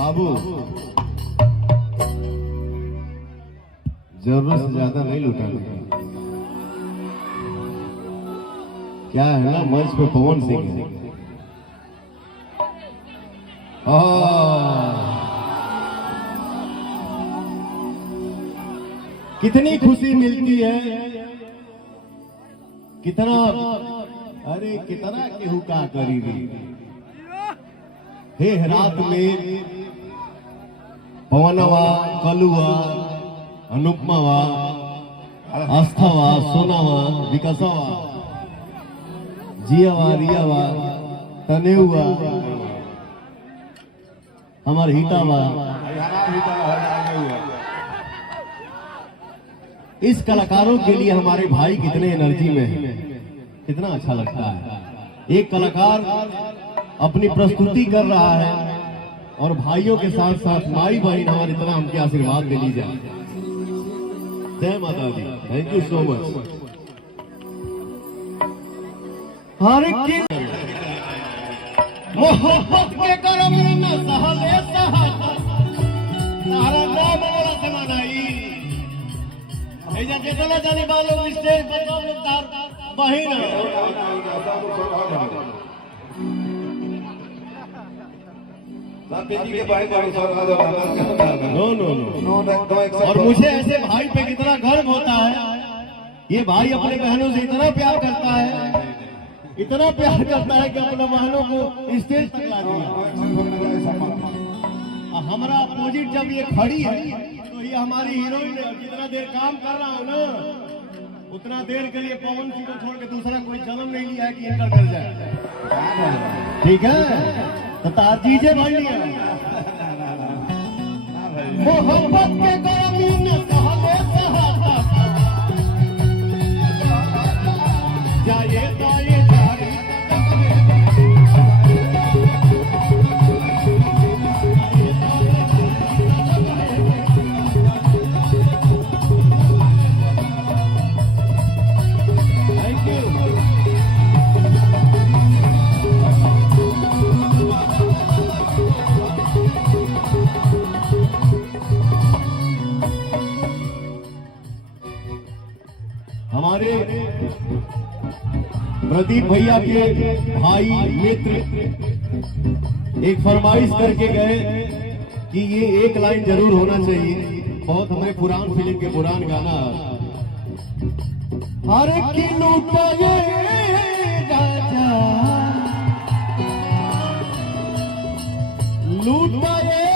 बाबू जरूरत से ज्यादा नहीं लुटाना। क्या है ना, मंच पे पवन सिंह है। कितनी खुशी मिलती है, कितना, अरे कितना केहू का करी हे रात में पवनवा, कलुआ, अनुपमावा, आस्थावा, सोनावा, विकासवा, जियावा, रियावा, तनेवा, हमारे हितावा, इस कलाकारों के लिए हमारे भाई कितने एनर्जी में हैं, कितना अच्छा लगता है। एक कलाकार अपनी प्रस्तुति कर रहा है और भाइयों के साथ साथ माई बहन हमारी तरह हमके आशीर्वाद दे ली जाए। जय माता दी, थैंक यू सो मच। हर की मोहब्बत के करम में सहले सहाता तारा नाम वाला से मनाई ऐजा चला जाने वालों स्टेज पर तार बहिन नो। और मुझे ऐसे भाई पे कितना गर्व होता है। ये भाई अपने बहनों से इतना प्यार करता है, इतना प्यार करता है कि अपने बहनों को स्टेज तक ला दिया। हमारा अपोजिट जब ये खड़ी है तो ये हमारी हीरोइन है। जितना देर काम कर रहा हूँ ना, उतना देर के लिए पवन सिंह को छोड़ के दूसरा कोई जन्म नहीं लिया है कि इंटर कर जाए। ठीक है, तो ताजीजे भाई मोहब्बत के गर्मी में सहले सहाता जाए जाए हमारे प्रदीप भैया के भाई मित्र एक फरमाइश करके गए कि ये एक लाइन जरूर होना चाहिए। बहुत हमें पुरान फिल्म के पुरान गाना हर की लूटाए राजा लूटाए